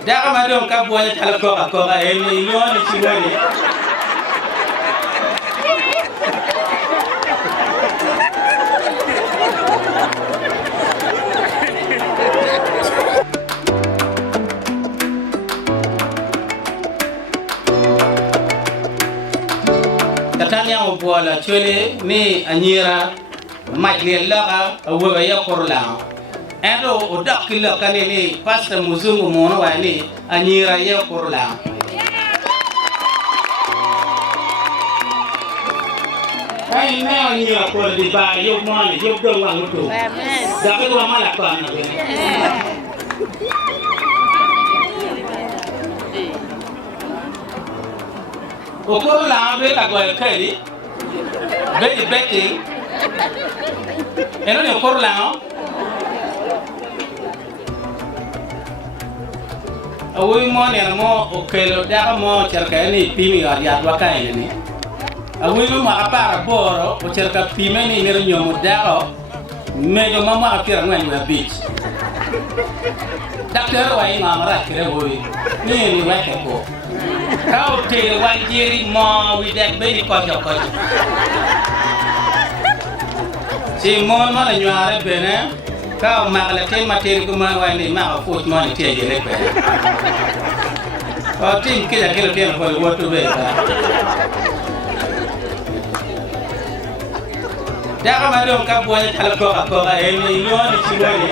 Daga madon ka boye tala ko ni nyoni chiboni. Katanya obola chwele ni anyira majle laga awoga ya korla. Endo odakila kanini pasta muzungu mono wani anyira ya korla. Ay na anyira korla di ba yo mwana yo do wa mutu. Daga wa mala kana. Okorla be ka goy kali. Beti beti. Eno ni okorla. Awi mo ne mo okelo daga mo cerka ni pimi ya dwa kai ni. Awi mo akapara boro o cerka pime ni ne nyomo daga. Medo mama akira ngani wa beach. Doctor wa inga mara kire hori. Ni wa ko. Kau te wanjiri mo widak beni kojo. Si mon ma la nyare bene kau magla te materi ko ma wani ma fot mo ni te jere pe. O tin kila te ko wotu be ka. Daga ma don ka boye tala ko ni nyoni chiboni.